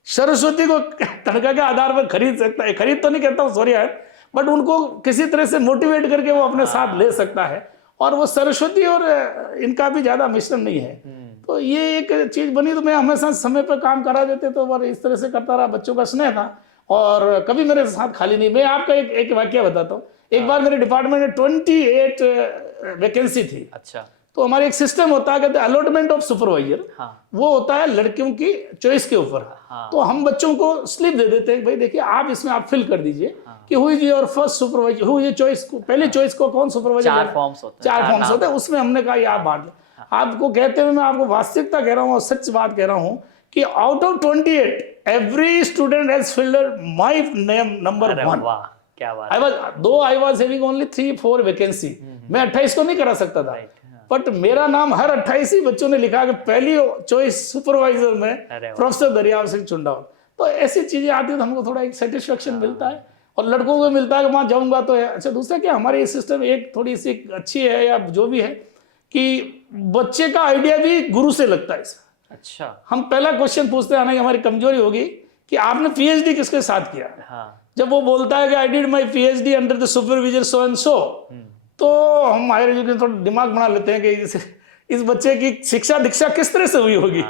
सरस्वती को तनख्वाह के आधार पर खरीद सकता है, खरीद तो नहीं कहता हूँ, सॉरी यार, बट उनको किसी तरह से मोटिवेट करके वो अपने साथ ले सकता है। और वो सरस्वती और इनका भी ज्यादा मिश्रण नहीं है। तो ये एक चीज बनी। तो मैं हमेशा समय पर काम करा देते, तो वो इस तरह से करता रहा, बच्चों का स्नेह था। और कभी मेरे साथ खाली नहीं। मैं आपका एक वाक्य बताता हूँ। एक बार मेरे डिपार्टमेंट में 28 वैकेंसी थी। अच्छा। तो हमारे एक सिस्टम होता है, कहते हैं अलॉटमेंट ऑफ सुपरवाइजर। वो होता है लड़कियों की चॉइस के ऊपर। तो हम बच्चों को स्लिप दे देते हैं, भाई देखिए आप इसमें आप फिल कर दीजिए कि who is your first supervisor, who is choice को, पहले चॉइस को कौन सुपरवाइजर। 4 फॉर्म्स होते हैं। उसमें हमने कहा ये आप बांट लें। आपको कहते हुए मैं आपको वास्तविकता कह रहा हूँ और सच बात कह रहा हूँ कि out of 28 every student has field my name number 1। क्या बात। I was having only 3-4 vacancy. मैं 28 को नहीं करा सकता था, बट मेरा नाम हर 28 ही बच्चों ने लिखा कि पहली चॉइस सुपरवाइजर में प्रोफेसर दरियाव सिंह चुंडाव। तो ऐसी चीजें आती है तो हमको थोड़ा एक सेटिस्फेक्शन मिलता है, और लड़कों को मिलता है कि वहां जाऊंगा तो है। अच्छा, दूसरा क्या, हमारे सिस्टम एक थोड़ी सी अच्छी है या जो भी है कि बच्चे का आइडिया भी गुरु से लगता है। अच्छा। हम पहला क्वेश्चन पूछते हैं, हालांकि हमारी कमजोरी होगी, कि आपने PhD किसके साथ किया। जब वो बोलता है कि I did my PhD under the supervision so and सो, तो हम हायर एजुकेशन थोड़ा दिमाग बना लेते हैं कि इस बच्चे की शिक्षा दीक्षा किस तरह से हुई होगी,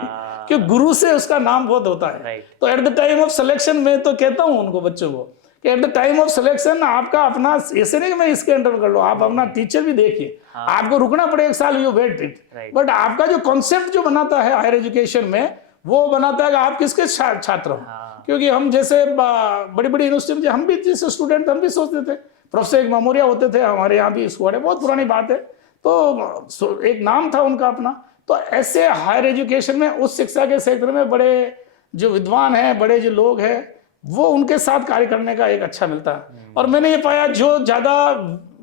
क्योंकि गुरु से उसका नाम बहुत होता है। तो at the time of selection में तो कहता हूँ उनको, बच्चों को, कि at the time of selection आपका अपना, ऐसे नहीं कि मैं इसके अंडर कर लो, आप अपना टीचर भी देखिए। आपको रुकना पड़ेगा 1 साल, यू वेट इट, बट आपका जो कॉन्सेप्ट जो बनाता है हायर एजुकेशन में, वो बनाता है कि आप किसके छात्र हो। क्योंकि हम जैसे बड़ी बड़ी यूनिवर्सिटी में हम भी जैसे स्टूडेंट, हम भी सोचते थे, प्रोफेसर एक मामूरिया होते थे हमारे यहाँ भी, स्कूल है, बहुत पुरानी बात है, तो एक नाम था उनका अपना। तो ऐसे हायर एजुकेशन में, उस शिक्षा के क्षेत्र में बड़े जो विद्वान हैं, बड़े जो लोग हैं, वो उनके साथ कार्य करने का एक अच्छा मिलता है। और मैंने ये पाया, जो ज़्यादा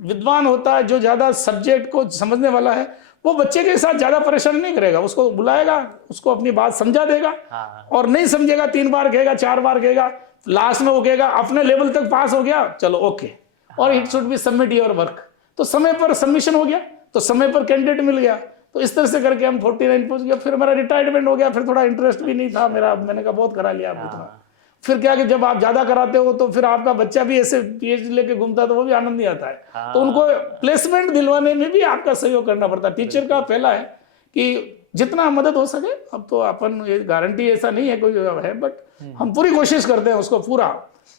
विद्वान होता है, जो ज़्यादा सब्जेक्ट को समझने वाला है, वो बच्चे के साथ ज़्यादा परेशान नहीं करेगा, उसको बुलाएगा, उसको अपनी बात समझा देगा, हाँ। और नहीं समझेगा 3 बार कहेगा, 4 बार कहेगा, लास्ट में वो कहेगा अपने लेवल तक पास हो गया, चलो ओके, और it should be submit your work. तो समय पर सबमिशन हो गया, तो समय पर कैंडिडेट मिल गया। तो इस तरह से करके हम 49 पहुंच गया। फिर मेरा रिटायरमेंट हो गया, फिर थोड़ा इंटरेस्ट भी नहीं था मेरा, मैंने कहा बहुत करा लिया अब इतना। फिर क्या कि जब आप ज्यादा कराते हो तो फिर आपका बच्चा भी ऐसे PhD लेके घूमता है तो वो भी आनंद नहीं आता है। तो उनको प्लेसमेंट दिलवाने में भी आपका सहयोग करना पड़ता है। टीचर का पहला है कि जितना मदद हो सके, अब तो अपन ये गारंटी ऐसा नहीं है कोई है, बट हम पूरी कोशिश करते हैं उसको पूरा।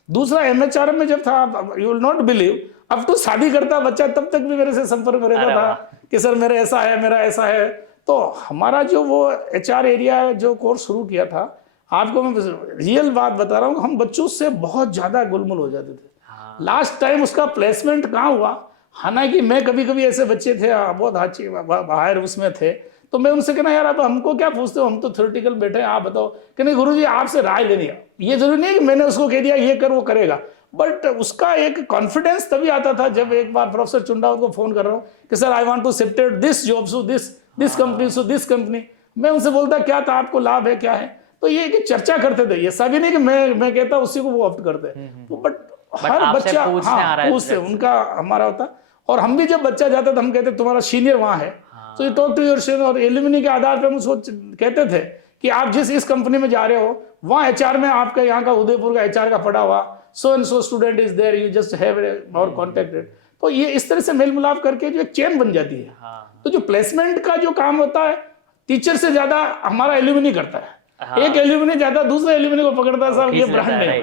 दूसरा MHRM में जब था, यू विल नॉट बिलीव, अब तो शादी करता बच्चा तब तक भी मेरे से संपर्क में रहता था कि सर मेरा ऐसा है, मेरा ऐसा है। तो हमारा जो वो HR एरिया जो कोर्स शुरू किया था, आपको मैं रियल बात बता रहा हूँ, हम बच्चों से बहुत ज्यादा गुलमुल हो जाते थे। लास्ट टाइम उसका प्लेसमेंट कहाँ हुआ, हालांकि मैं कभी कभी ऐसे बच्चे थे बहुत अच्छे बाहर उसमें थे, तो मैं उनसे कहना यार अब हमको क्या पूछते हो, हम तो थ्योरेटिकल बैठे हैं, आप बताओ। कि नहीं गुरुजी आपसे राय लेनी है। ये जरूरी नहीं है कि मैंने उसको कह दिया ये कर वो करेगा, बट उसका एक कॉन्फिडेंस तभी आता था जब एक बार प्रोफेसर चुंडावत को फोन कर रहा हूँ कि sir I want to shift this job so this company so this company. मैं उनसे बोलता क्या था, आपको लाभ है क्या है, तो ये कि चर्चा करते थे। ये सभी नहीं कि मैं कहता उसी को वो ऑप्ट करते, तो बट हर बच्चा पूछते उनका हमारा होता। और हम भी जब बच्चा जाता था हम कहते तुम्हारा सीनियर वहाँ है, तो ये टॉक टू योर सीनियर। और एलिमनी के आधार पर हम उसको कहते थे कि आप जिस इस कंपनी में जा रहे हो वहाँ HR में आपका यहाँ का उदयपुर का HR का पढ़ा हुआ so and so student is there, you just have और कॉन्टेक्टेड। तो ये इस तरह से मेल मिलाप करके जो एक चेन बन जाती है। तो जो प्लेसमेंट का जो काम होता है टीचर से ज्यादा हमारा एल्यूमिनी करता है। एक एल्यूमिनी जाता दूसरे एल्यूमिनी को पकड़ता साहब ये ब्रांड है।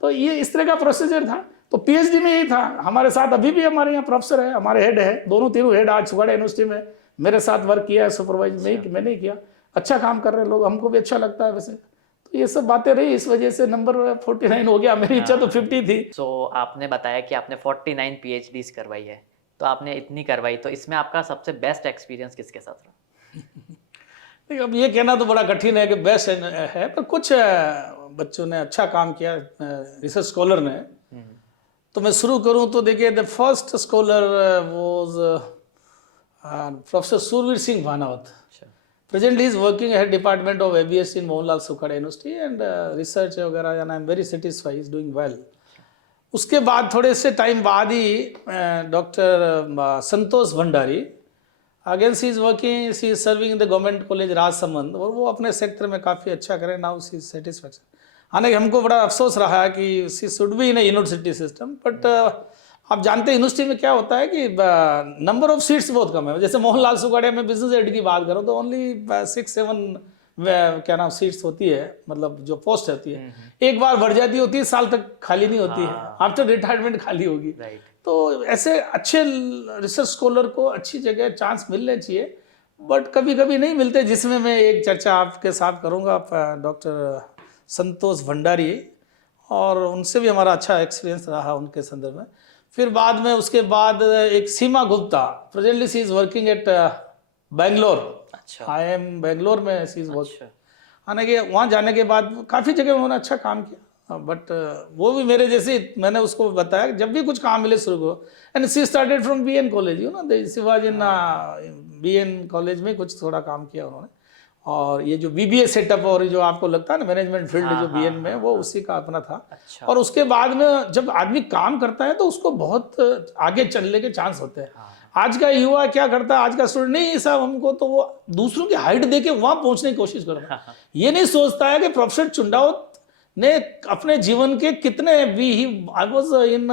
तो ये इस तरह का प्रोसीजर था। तो PhD में यही था। हमारे साथ अभी भी हमारे यहाँ प्रोफेसर है, हमारे हेड है, दोनों तीनों हेड आज सुगाड़ा यूनिवर्सिटी में मेरे साथ वर्क किया है, सुपरवाइज मैंने ही किया। अच्छा काम कर रहे हैं लोग, हमको भी अच्छा लगता है वैसे। तो ये सब बातें रही, इस वजह से नंबर 49 हो गया। मेरी इच्छा तो 50 थी। सो आपने बताया कि आपने 49 PhDs करवाई है, तो आपने इतनी करवाई, तो इसमें आपका सबसे बेस्ट एक्सपीरियंस किसके साथ रहा? अब ये कहना तो बड़ा कठिन है कि बेस्ट है, पर कुछ बच्चों ने अच्छा काम किया, रिसर्च स्कॉलर ने। तो मैं शुरू करूं तो देखिए the first scholar was professor Surveer Singh Bhanawat. Presently he is working at Department of ABS in Mohanlal Sukhadia university and research वगैरह, and I am very satisfied, he is doing well. उसके बाद थोड़े से टाइम बाद ही doctor Santosh Bhandari, again she is working, she is serving in the government college Rajsamand, और वो अपने सेक्टर में काफ़ी अच्छा करें। Now she is satisfaction. हालांकि हमको बड़ा अफसोस रहा है कि she should be in university system, but आप जानते हैं यूनिवर्सिटी में क्या होता है कि नंबर ऑफ सीट्स बहुत कम है। जैसे मोहनलाल सुखाड़िया में बिजनेस हेड की बात करो तो ओनली 6-7 क्या नाम सीट्स होती है, मतलब जो पोस्ट होती है। एक बार बढ़ जाती होती है, साल तक खाली नहीं होती है, आफ्टर रिटायरमेंट खाली होगी। तो ऐसे अच्छे रिसर्च स्कॉलर को अच्छी जगह चांस मिलने चाहिए, बट कभी कभी नहीं मिलते, जिसमें मैं एक चर्चा आपके साथ करूँगा डॉक्टर संतोष भंडारी, और उनसे भी हमारा अच्छा एक्सपीरियंस रहा उनके संदर्भ में। फिर बाद में उसके बाद एक Seema Gupta, presently she is working at Bangalore. अच्छा, आई एम बेंगलोर में सी इज वर्किंग। हालांकि वहाँ जाने के बाद काफ़ी जगह उन्होंने अच्छा काम किया, बट वो भी मेरे जैसे, मैंने उसको बताया जब भी कुछ काम मिले शुरू करो। And she started from BN college, you know शिवाज इन BN कॉलेज में कुछ थोड़ा काम किया उन्होंने। और ये जो BBA सेटअप और जो आपको लगता है ना मैनेजमेंट फील्ड जो BN में, वो उसी का अपना था। अच्छा। और उसके बाद में जब आदमी काम करता है तो उसको बहुत आगे चलने के चांस होते हैं। आज का युवा क्या करता है, आज का स्टूडेंट नहीं साहब, हमको तो वो दूसरों की हाइट देके वहाँ पहुँचने की कोशिश करता है। ये नहीं सोचता है कि प्रोफेसर चुंडावत ने अपने जीवन के कितने भी, आई was in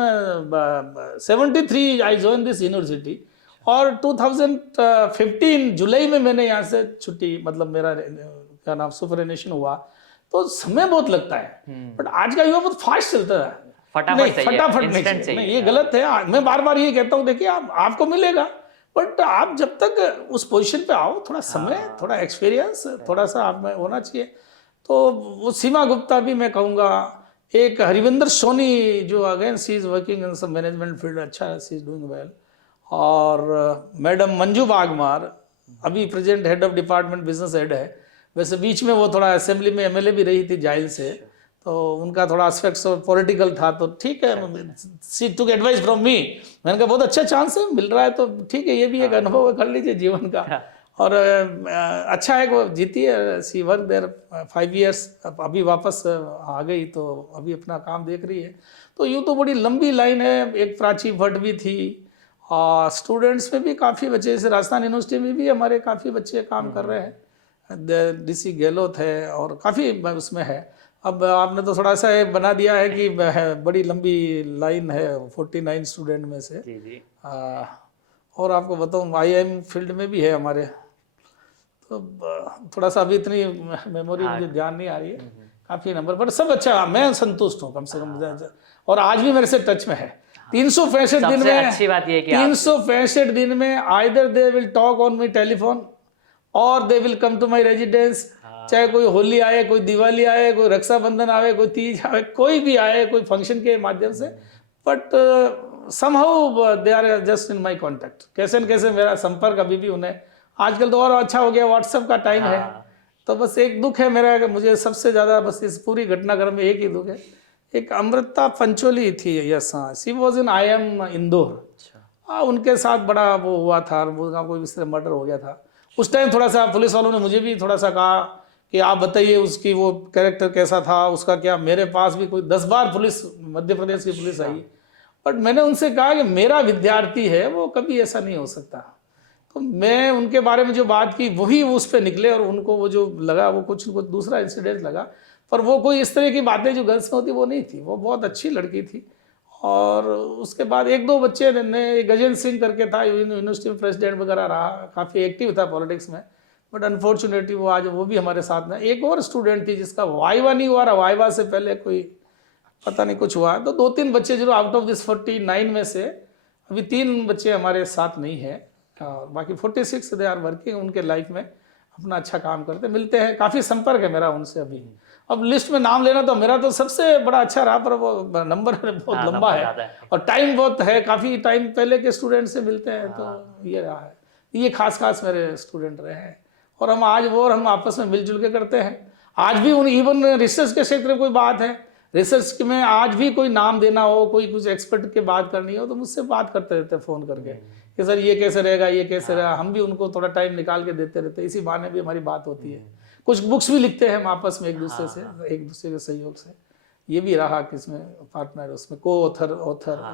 73 I join this university, और 2015 जुलाई में मैंने यहाँ से छुट्टी, मतलब मेरा क्या नाम सुपरनेशन हुआ। तो समय बहुत लगता है, बट आज का युवा बहुत फास्ट चलता है, फटाफट नहीं, ये गलत है। मैं बार बार ये कहता हूँ, देखिए आपको मिलेगा, बट आप जब तक उस पोजीशन पे आओ, थोड़ा समय, थोड़ा एक्सपीरियंस, थोड़ा सा आप में होना चाहिए। तो वो सीमा गुप्ता भी मैं कहूँगा, एक हरिविंदर सोनी जो again she is working in sub management field, अच्छा सी इज डूइंग वेल। और मैडम मंजू बागमार अभी present head of department business head है। वैसे बीच में वो थोड़ा असेंबली में MLA भी रही थी जाइल से, तो उनका थोड़ा एस्पेक्ट्स पॉलिटिकल था, तो ठीक है, सी टुक एडवाइस फ्रॉम मी। मैंने कहा बहुत अच्छा चांस है, मिल रहा है तो ठीक है, ये भी एक अनुभव कर लीजिए जीवन का। और अच्छा है वो जीती है, सी वर्क देयर 5 years, अभी वापस आ गई तो अभी अपना काम देख रही है। तो यूँ तो बड़ी लंबी लाइन है, एक प्राची भट्ट भी थी और स्टूडेंट्स में भी काफ़ी बच्चे, जैसे राजस्थान यूनिवर्सिटी में भी हमारे काफ़ी बच्चे काम कर रहे हैं, डीसी गहलोत है और काफ़ी उसमें है। अब आपने तो थोड़ा सा ये बना दिया है कि बड़ी लंबी लाइन है 49 स्टूडेंट में से। जी जी। और आपको बताऊँ IIM फील्ड में भी है हमारे, तो थोड़ा सा अभी इतनी मेमोरी मुझे ध्यान नहीं आ रही है, काफ़ी नंबर, पर सब अच्छा, मैं संतुष्ट हूँ कम से कम। और आज भी मेरे से टच में है। 365 दिन सबसे में, अच्छी बात ये है कि 365 दिन में either they will talk on my telephone और they will come to my residence. चाहे कोई होली आए, कोई दिवाली आए, कोई रक्षाबंधन आए, कोई तीज आए, कोई भी आए, कोई फंक्शन के माध्यम से, but somehow they are just in my contact. कैसे न कैसे मेरा संपर्क अभी भी उन्हें, आजकल तो और अच्छा हो गया, व्हाट्सएप का टाइम है। तो बस एक दुख है मेरा कि मुझे सबसे ज़्यादा बस इस पूरी घटनाक्रम में एक ही दुख है, एक अमृता पंचोली थी, यस हाँ, she was in IIM Indore. उनके साथ बड़ा वो हुआ था, उनका कोई इस तरह मर्डर हो गया था। उस टाइम थोड़ा सा पुलिस वालों ने मुझे भी थोड़ा सा कहा कि आप बताइए उसकी वो कैरेक्टर कैसा था, उसका क्या। मेरे पास भी कोई 10 बार पुलिस, मध्य प्रदेश की पुलिस आई, बट मैंने उनसे कहा कि मेरा विद्यार्थी है, वो कभी ऐसा नहीं हो सकता। तो मैं उनके बारे में जो बात की वही उस पर निकले, और उनको वो जो लगा वो कुछ दूसरा इंसिडेंट लगा, पर वो कोई इस तरह की बातें जो गर्ल्स में होती वो नहीं थी, वो बहुत अच्छी लड़की थी। और उसके बाद 1-2 बच्चे ने, गजेंद्र सिंह करके था, यूनिवर्सिटी में प्रेसिडेंट वगैरह रहा, काफ़ी एक्टिव था पॉलिटिक्स में, बट अनफॉर्चुनेटली वो आज वो भी हमारे साथ में। एक और स्टूडेंट थी जिसका वाइवा नहीं हुआ, वाइवा से पहले कोई पता नहीं कुछ हुआ। तो 2-3 बच्चे जो आउट ऑफ दिस 49 में से अभी 3 बच्चे हमारे साथ नहीं है, और बाकी 46 दे आर वर्किंग, उनके लाइफ में अपना अच्छा काम करते, मिलते हैं, काफ़ी संपर्क है मेरा उनसे अभी। अब लिस्ट में नाम लेना तो मेरा तो सबसे बड़ा अच्छा रहा, पर वो नंबर बहुत लंबा है और टाइम बहुत है, काफ़ी टाइम पहले के स्टूडेंट से मिलते हैं, तो ये रहा है। ये खास मेरे स्टूडेंट रहे हैं, और हम आज वो और हम आपस में मिलजुल के करते हैं। आज भी उन इवन रिसर्च के क्षेत्र में कोई बात है, रिसर्च में आज भी कोई नाम देना हो, कोई कुछ एक्सपर्ट की बात करनी हो, तो मुझसे बात करते रहते हैं फ़ोन करके कि सर ये कैसे रहेगा, ये कैसे रहेगा। हम भी उनको थोड़ा टाइम निकाल के देते रहते हैं, इसी बहाने भी हमारी बात होती है। कुछ बुक्स भी लिखते हैं हम आपस में एक दूसरे से, एक दूसरे के सहयोग से। ये भी रहा कि इसमें पार्टनर, उसमें को ऑथर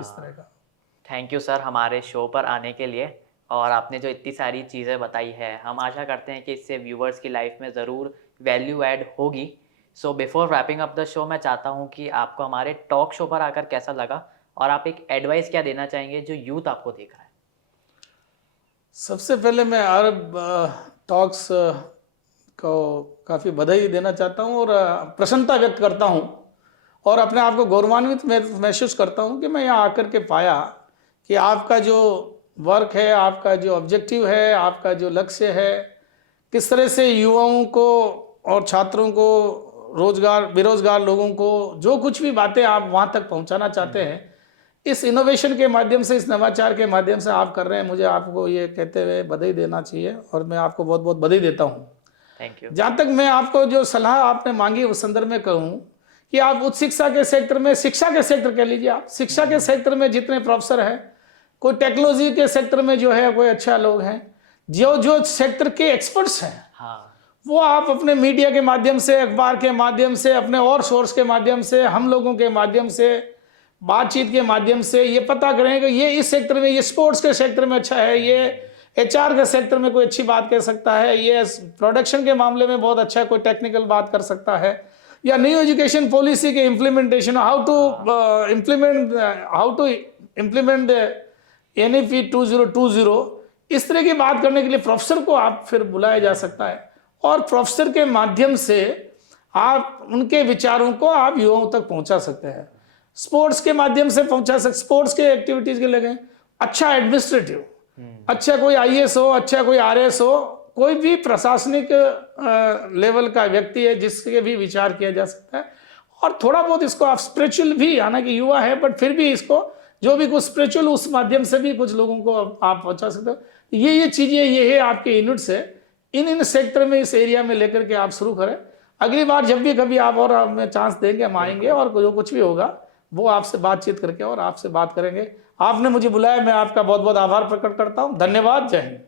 इस तरह का। थैंक यू सर हमारे शो पर आने के लिए, और आपने जो इतनी सारी चीज़ें बताई है, हम आशा करते हैं कि इससे व्यूवर्स की लाइफ में ज़रूर वैल्यू ऐड होगी। So before wrapping up the show, मैं चाहता हूँ कि आपको हमारे टॉक शो पर आकर कैसा लगा, और आप एक एडवाइस क्या देना चाहेंगे जो यूथ आपको देख रहा है। सबसे पहले मैं अरब टॉक्स को काफ़ी बधाई देना चाहता हूँ और प्रसन्नता व्यक्त करता हूँ, और अपने आप को गौरवान्वित महसूस करता हूँ कि मैं यहाँ आकर के पाया कि आपका जो वर्क है, आपका जो ऑब्जेक्टिव है, आपका जो लक्ष्य है, किस तरह से युवाओं को और छात्रों को, रोजगार, बेरोजगार लोगों को जो कुछ भी बातें आप वहाँ तक पहुँचाना चाहते हैं, इस इनोवेशन के माध्यम से, इस नवाचार के माध्यम से आप कर रहे हैं। मुझे आपको ये कहते हुए बधाई देना चाहिए, और मैं आपको बहुत बहुत बधाई देता हूँ। Thank you. जहाँ तक मैं आपको जो सलाह आपने मांगी उस संदर्भ में कहूँ कि आप उच्च शिक्षा के सेक्टर में, शिक्षा के सेक्टर कह लीजिए, आप शिक्षा के सेक्टर में जितने प्रोफेसर हैं, कोई टेक्नोलॉजी के सेक्टर में जो है कोई अच्छा लोग हैं, जो सेक्टर के एक्सपर्ट्स हैं, वो आप अपने मीडिया के माध्यम से, अखबार के माध्यम से, अपने और सोर्स के माध्यम से, हम लोगों के माध्यम से, बातचीत के माध्यम से ये पता करें कि ये इस सेक्टर में, ये स्पोर्ट्स के सेक्टर में अच्छा है, ये HR के सेक्टर में कोई अच्छी बात कह सकता है, ये प्रोडक्शन के मामले में बहुत अच्छा कोई टेक्निकल बात कर सकता है, या न्यू एजुकेशन पॉलिसी के implementation, how to implement NEP 2020, इस तरह की बात करने के लिए प्रोफेसर को आप फिर बुलाया जा सकता है, और प्रोफेसर के माध्यम से आप उनके विचारों को आप युवाओं तक पहुंचा सकते हैं। स्पोर्ट्स के माध्यम से पहुंचा सकते, स्पोर्ट्स के एक्टिविटीज के लगे, अच्छा एडमिनिस्ट्रेटिव, अच्छा कोई IAS हो, अच्छा कोई RS हो, कोई भी प्रशासनिक लेवल का व्यक्ति है जिसके भी विचार किया जा सकता है। और थोड़ा बहुत इसको आप स्पिरिचुअल भी, हालांकि युवा है बट फिर भी इसको जो भी कुछ स्पिरिचुअल, उस माध्यम से भी कुछ लोगों को आप पहुंचा सकते हो। ये चीज़ें, ये है आपके यूनिट्स है, इन सेक्टर में, इस एरिया में लेकर के आप शुरू करें। अगली बार जब भी कभी आप और हमें चांस देंगे, हम आएंगे, और जो कुछ भी होगा वो आपसे बातचीत करके और आपसे बात करेंगे। आपने मुझे बुलाया, मैं आपका बहुत बहुत आभार प्रकट करता हूँ। धन्यवाद। जय हिंद।